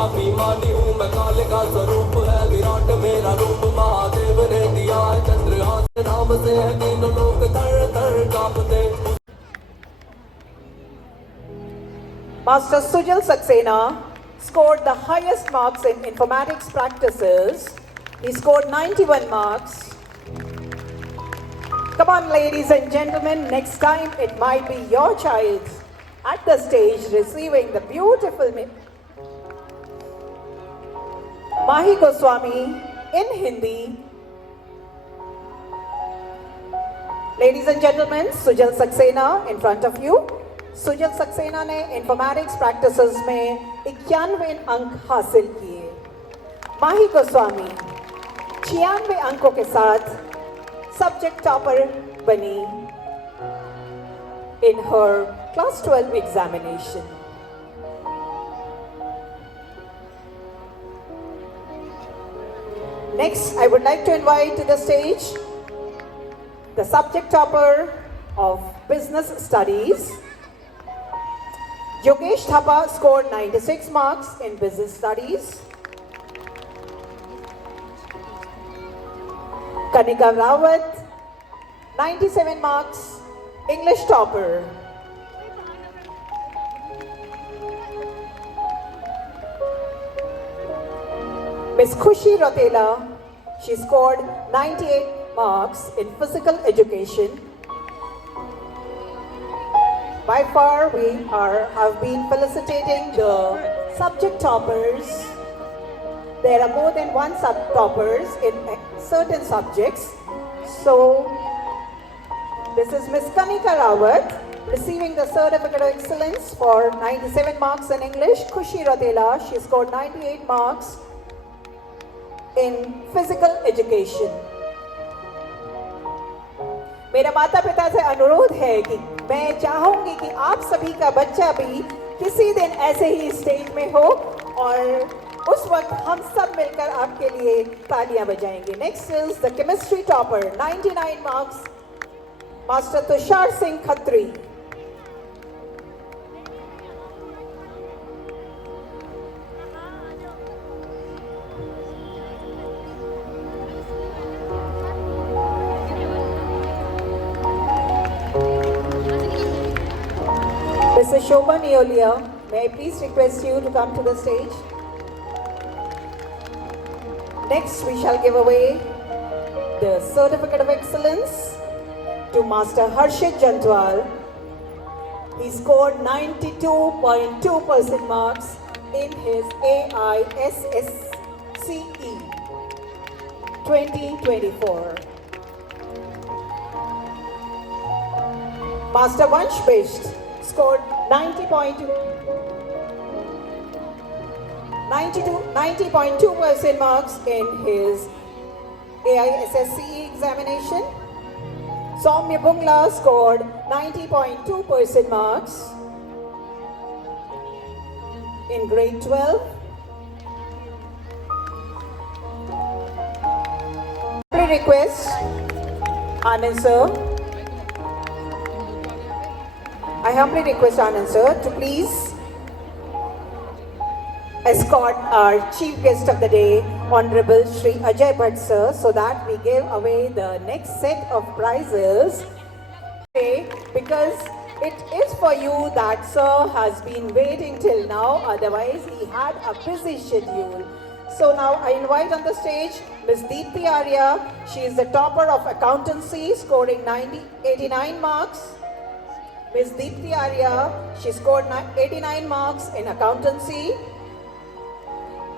अभिमानी हूँ मैं, काल का स्वरूप है विराट मेरा रूप, महादेव ने दिया है चंद्रहास, नाम से है तीनों लोग थर थर कांपते। Master Sujal Saxena scored the highest marks in informatics practices. He scored 91 marks. Come on, ladies and gentlemen, next time it might be your child at the stage receiving the beautiful Mahi Goswami in Hindi. Ladies and gentlemen, Sujal Saxena in front of you. Sujal Saxena ने informatics practices में 91 अंक हासिल किए। माही गोस्वामी 96 अंकों के साथ subject topper बनी in her class 12 examination. Next, I would like to invite to the stage the subject topper of business studies. Yogesh Thapa scored 96 marks in business studies. Kanika Rawat 97 marks, English topper. Miss Khushi Rotela, she scored 98 marks in physical education. By far, we have been felicitating the subject toppers. There are more than one sub-toppers in certain subjects. So, this is Miss Kanika Rawat receiving the Certificate of Excellence for 97 marks in English. Khushi Rotela, she scored 98 marks in physical education. मेरा माता पिता से अनुरोध है कि मैं चाहूंगी कि आप सभी का बच्चा भी किसी दिन ऐसे ही स्टेज में हो और उस वक्त हम सब मिलकर आपके लिए तालियां बजाएंगे। Next is the chemistry topper 99 marks, master Tushar Singh Khatri. Mrs. Shobha Neolia, may I please request you to come to the stage? Next, we shall give away the Certificate of Excellence to Master Harshit Jantwal. He scored 92.2% marks in his AISSCE 2024. Master Vansh Bisht scored 90.2% marks in his AISSCE examination. Soumya Bungla scored 90.2% marks in grade 12. Request Anand sir. I humbly request Anand sir to please escort our chief guest of the day, Honorable Shri Ajay Bhatt sir, so that we give away the next set of prizes. Because it is for you that sir has been waiting till now, otherwise he had a busy schedule. So now I invite on the stage Ms. Deepthi Arya. She is the topper of accountancy, scoring 89 marks. Ms. Deepthi Arya, she scored 89 marks in accountancy,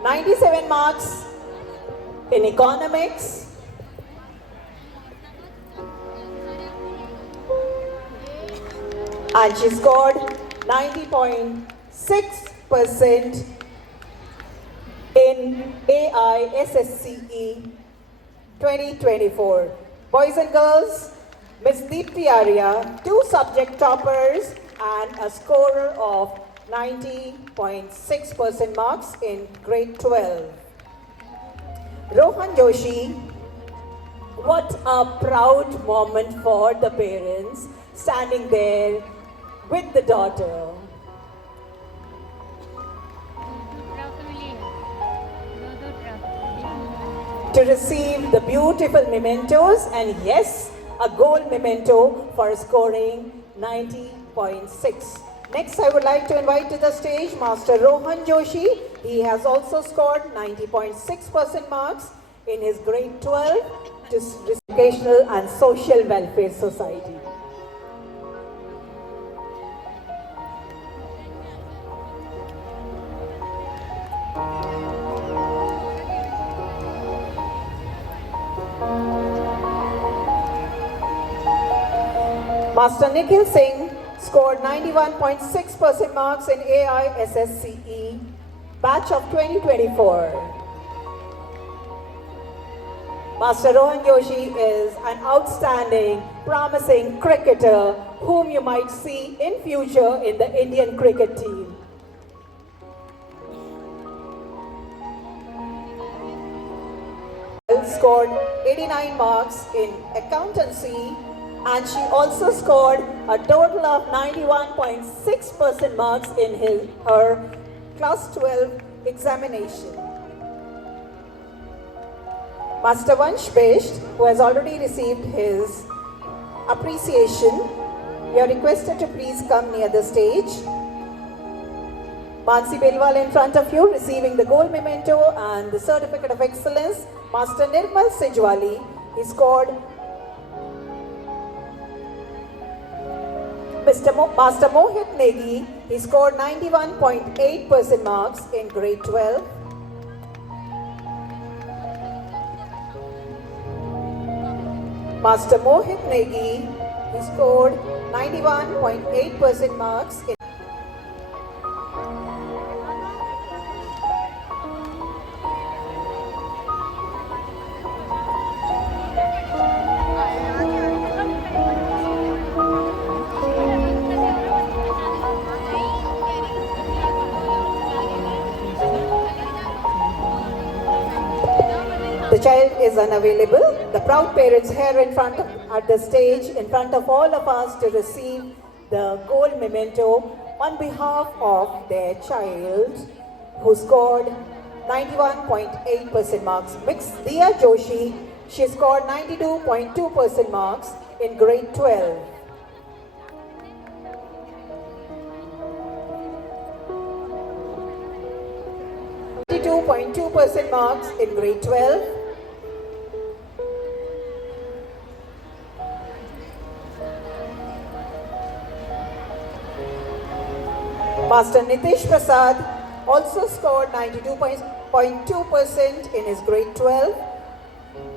97 marks in economics, and she scored 90.6% in AISSCE 2024. Boys and girls, Ms. Deepthi Arya, 2 subject toppers and a scorer of 90.6% marks in grade 12. Rohan Joshi, what a proud moment for the parents standing there with the daughter. Good afternoon. to receive the beautiful mementos and yes, a gold memento for scoring 90.6. Next, I would like to invite to the stage Master Rohan Joshi. He has also scored 90.6% marks in his grade 12 to Educational and Social Welfare Society. Master Nikhil Singh scored 91.6% marks in AISSCE batch of 2024. Master Rohan Joshi is an outstanding, promising cricketer whom you might see in future in the Indian cricket team. Scored 89 marks in accountancy and she also scored a total of 91.6% marks in her class 12 examination. Master Vansh Besht, who has already received his appreciation, you are requested to please come near the stage. Mansi Belwal in front of you receiving the gold memento and the certificate of excellence. Master Nirmal Sejwali, he scored Master Mohit Negi, he scored 91.8% marks in grade 12. Master Mohit Negi, he scored 91.8% marks in The child is unavailable. The proud parents here in front at the stage, in front of all of us to receive the gold memento on behalf of their child who scored 91.8% marks. Miss Diya Joshi, she scored 92.2% marks in grade 12. .2% marks in grade 12. Master Nitish Prasad also scored 92.2% in his grade 12.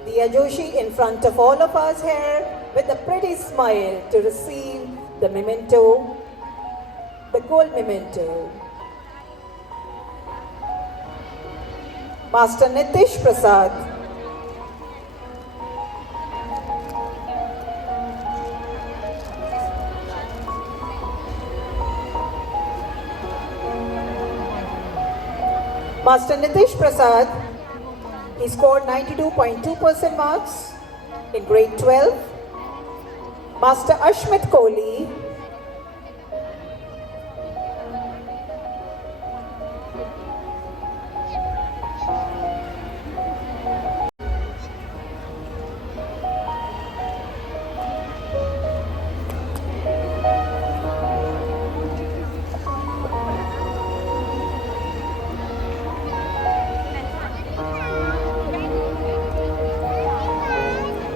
Diya Joshi in front of all of us here with a pretty smile to receive the memento, the gold memento. Master Nitish Prasad. Master Nitish Prasad, he scored 92.2% marks in grade 12. Master Ashmit Kohli,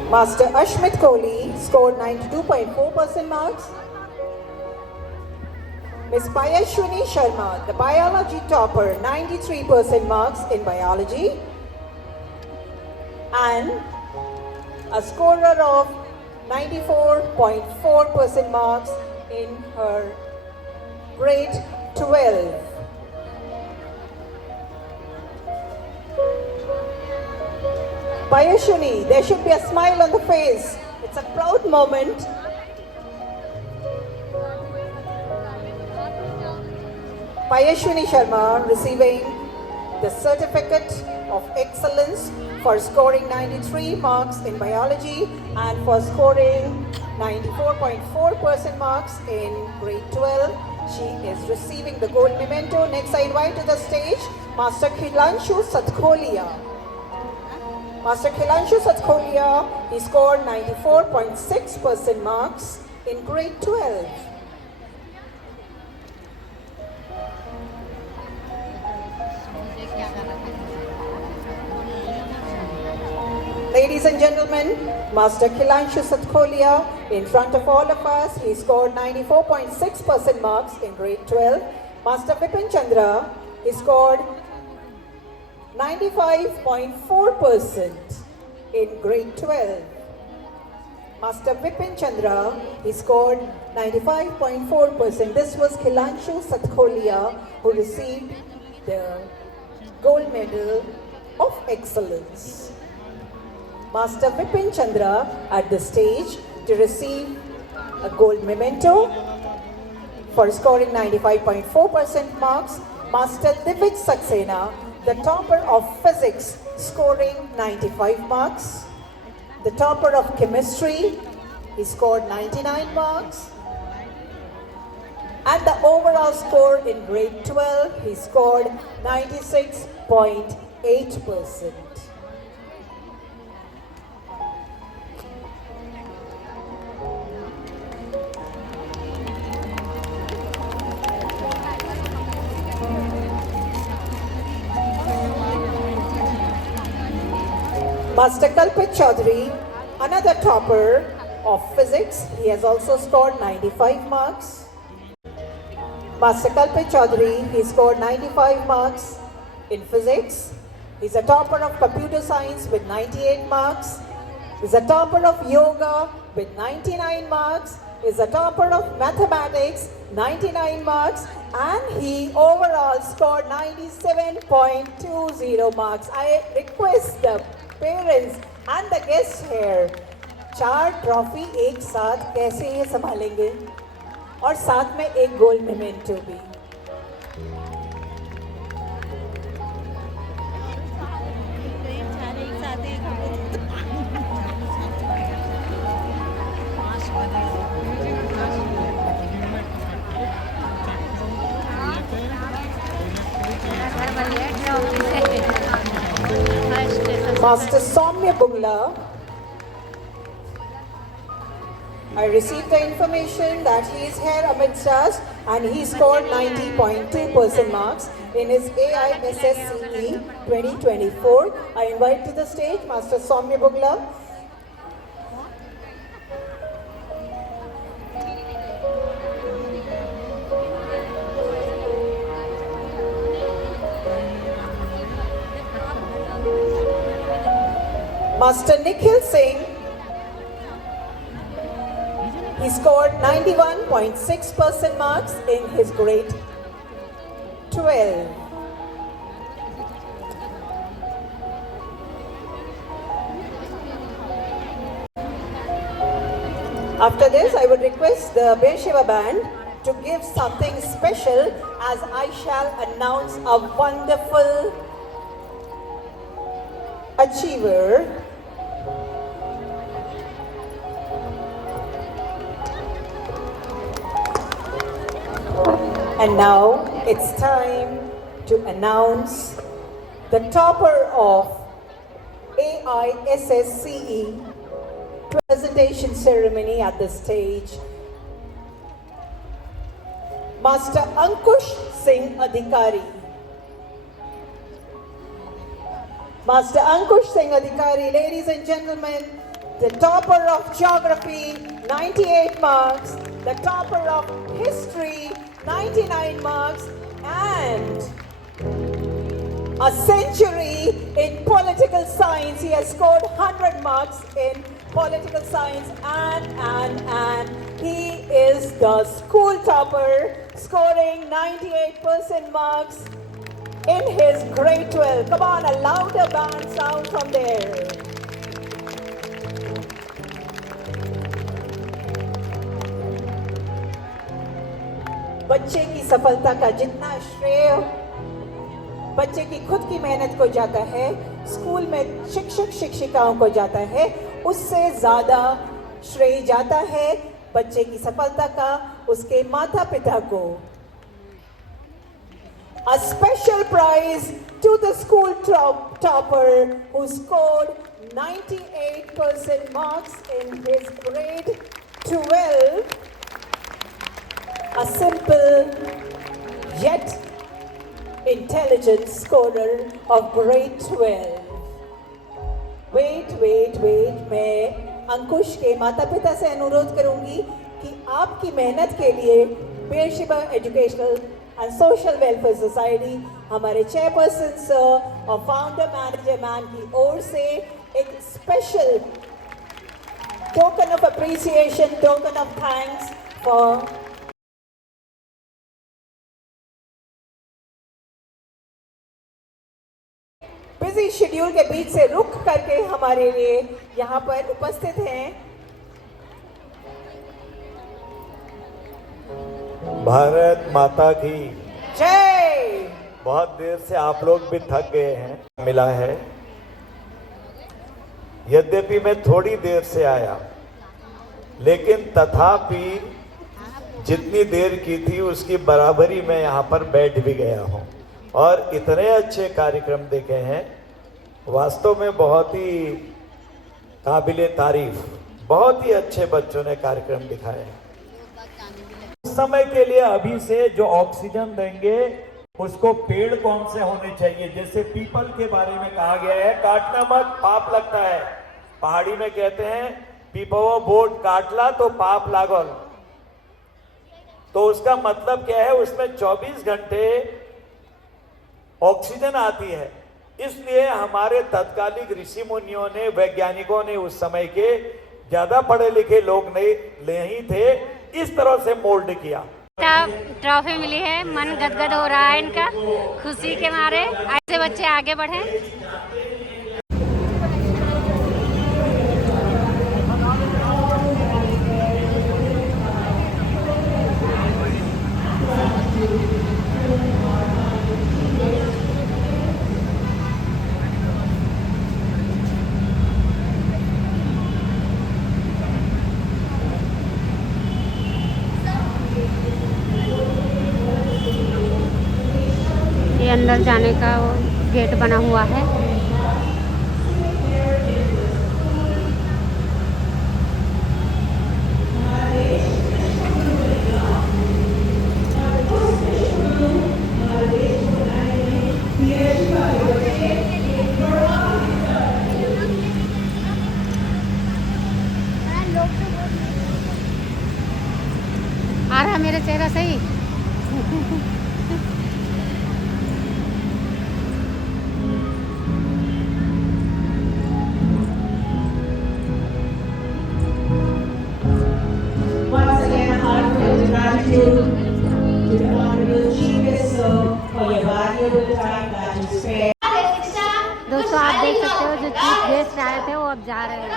Master Ashmit Kohli scored 92.4% marks. Miss Payashwini Sharma, the biology topper, 93% marks in biology. And a scorer of 94.4% marks in her grade 12. Payashwini, there should be a smile on the face. It's a proud moment. Payashwini Sharma receiving the certificate of excellence for scoring 93 marks in biology and for scoring 94.4% marks in grade 12. She is receiving the gold memento. Next, I invite to the stage Master Khilanshu Satkholia. Master Khilanshu Satkolia, he scored 94.6% marks in grade 12. Ladies and gentlemen, Master Khilanshu Satkolia, in front of all of us, he scored 94.6% marks in grade 12. Master Vipin Chandra, he scored 95.4% in grade 12. Master Vipin Chandra, he scored 95.4%. This was Khilanshu Satkolia who received the gold medal of excellence. Master Vipin Chandra at the stage to receive a gold memento for scoring 95.4% marks. Master Divij Saxena, the topper of physics, scoring 95 marks. The topper of chemistry, he scored 99 marks. And the overall score in grade 12, he scored 96.8%. Master Kalpit Chaudhary, another topper of physics, he has also scored 95 marks. Master Kalpit Chaudhary, he scored 95 marks in physics. He's a topper of computer science with 98 marks. He's a topper of yoga with 99 marks. He's a topper of mathematics, 99 marks. And he overall scored 97.20 marks. I request the parents and the guests here, 4 trophy एक साथ कैसे ये संभालेंगे और साथ में एक gold memento भी. Master Soumya Bungla, I received the information that he is here amidst us and he scored 90.2% marks in his AISSCE 2024. I invite to the stage Master Soumya Bungla. Master Nikhil Singh, he scored 91.6% marks in his grade 12. After this, I would request the Bir Shiva band to give something special as I shall announce a wonderful achiever. And now it's time to announce the topper of AISSCE presentation ceremony at the stage. Master Ankush Singh Adhikari. Master Ankush Singh Adhikari, ladies and gentlemen, the topper of geography, 98 marks, the topper of history, 99 marks, and a century in political science. He has scored 100 marks in political science, and he is the school topper, scoring 98% marks in his grade 12. Come on, a louder band sound from there. बच्चे की सफलता का जितना श्रेय बच्चे की खुद की मेहनत को जाता है, स्कूल में शिक्षक शिक्षिकाओं को जाता है, उससे ज़्यादा श्रेय जाता है बच्चे की सफलता का उसके माता पिता को. A special prize to to the school topper who scored 98% marks in his grade 12. A simple yet intelligent scorer of grade 12. Wait, मैं अंकुश के माता पिता से अनुरोध करूंगी कि आपकी मेहनत के लिए Beersheba educational and social welfare society हमारे चेयरपर्सन सर और फाउंडर मैनेजर मैन की ओर से एक special token of appreciation, token of thanks for busy schedule के बीच से रुक करके हमारे लिए यहाँ पर उपस्थित हैं। भारत माता की जय। बहुत देर से आप लोग भी थक गए हैं, मिला है। यद्यपि मैं थोड़ी देर से आया, लेकिन तथापि जितनी देर की थी उसकी बराबरी मैं यहाँ पर बैठ भी गया हूँ और इतने अच्छे कार्यक्रम देखे हैं, वास्तव में बहुत ही काबिले तारीफ। बहुत ही अच्छे बच्चों ने कार्यक्रम दिखाए हैं। उस समय के लिए अभी से जो ऑक्सीजन देंगे उसको पेड़ कौन से होने चाहिए, जैसे पीपल के बारे में कहा गया है, काटना मत पाप लगता है। पहाड़ी में कहते हैं पीपवो बोट काटला तो पाप लागल। तो उसका मतलब क्या है, उसमें 24 घंटे ऑक्सीजन आती है। इसलिए हमारे तत्कालिक ऋषि मुनियों ने, वैज्ञानिकों ने, उस समय के ज्यादा पढ़े लिखे लोग नहीं थे, इस तरह से मोल्ड किया। ट्रॉफी मिली है, मन गदगद हो रहा है इनका खुशी के मारे। ऐसे बच्चे आगे बढ़े। ये अंदर जाने का वो गेट बना हुआ है। आ रहा मेरा चेहरा सही। Once again, heartfelt gratitude to the Honorable Chief Guest Sir for your valuable time that you spared. दोस्तों आप देख सकते हो जो चीफ गेस्ट आए थे वो अब जा रहे हैं।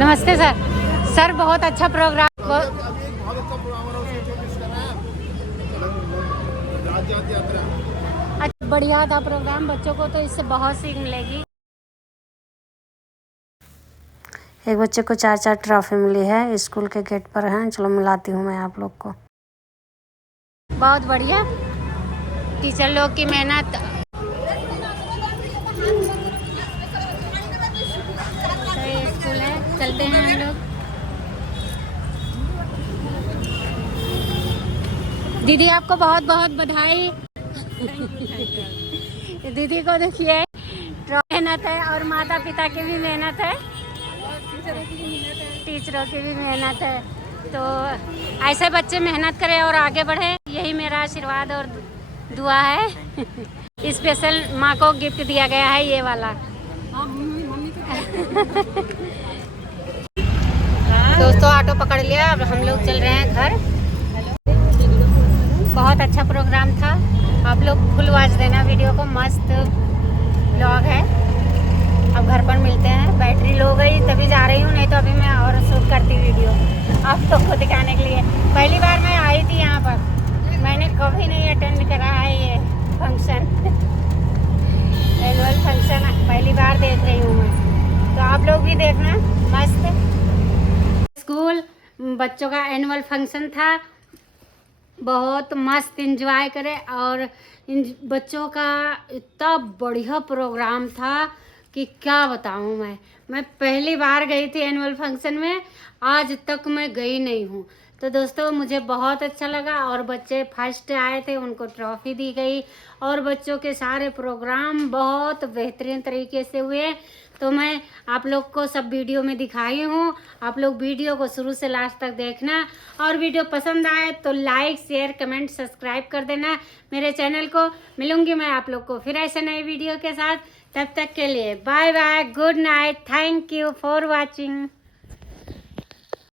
नमस्ते सर। सर बहुत अच्छा प्रोग्राम, बहुत अच्छा प्रोग्राम हो रहा है, उसको मिस कर रहे हैं। राज्य यात्रा अच्छा बढ़िया था प्रोग्राम, बच्चों को तो इससे बहुत सीख मिलेगी। एक बच्चे को 4 ट्रॉफी मिली है, स्कूल के गेट पर हैं। चलो मिलाती हूँ मैं आप लोग को। बहुत बढ़िया टीचर लोग की मेहनत। तो ये स्कूल है, चलते हैं हम लोग। दीदी आपको बहुत बहुत बधाई। दीदी को देखिए ट्रॉफी मेहनत है और माता पिता की भी मेहनत है, टीचरों की भी मेहनत है। तो ऐसे बच्चे मेहनत करें और आगे बढ़े, यही मेरा आशीर्वाद और दुआ है। स्पेशल माँ को गिफ्ट दिया गया है ये वाला। दोस्तों ऑटो पकड़ लिया, अब हम लोग चल रहे हैं घर। बहुत अच्छा प्रोग्राम था, आप लोग फुल वॉच देना वीडियो को, मस्त व्लॉग है। अब घर पर मिलते हैं, बैटरी लो गई तभी जा रही हूँ, नहीं तो अभी मैं और शूट करती वीडियो आप लोग को दिखाने के लिए। पहली बार मैं आई थी यहाँ पर, मैंने कभी नहीं अटेंड करा है ये फंक्शन, एनुअल फंक्शन पहली बार देख रही हूँ मैं, तो आप लोग भी देखना। मस्त स्कूल बच्चों का एनुअल फंक्शन था, बहुत मस्त एंजॉय करे। और इन बच्चों का इतना बढ़िया प्रोग्राम था कि क्या बताऊँ मैं पहली बार गई थी एनुअल फंक्शन में, आज तक मैं गई नहीं हूँ। तो दोस्तों मुझे बहुत अच्छा लगा, और बच्चे फर्स्ट आए थे उनको ट्रॉफी दी गई, और बच्चों के सारे प्रोग्राम बहुत बेहतरीन तरीके से हुए। तो मैं आप लोग को सब वीडियो में दिखाई हूँ, आप लोग वीडियो को शुरू से लास्ट तक देखना, और वीडियो पसंद आए तो लाइक शेयर कमेंट सब्सक्राइब कर देना मेरे चैनल को। मिलूंगी मैं आप लोग को फिर ऐसे नए वीडियो के साथ, तब तक के लिए bye bye, good night, thank you for watching.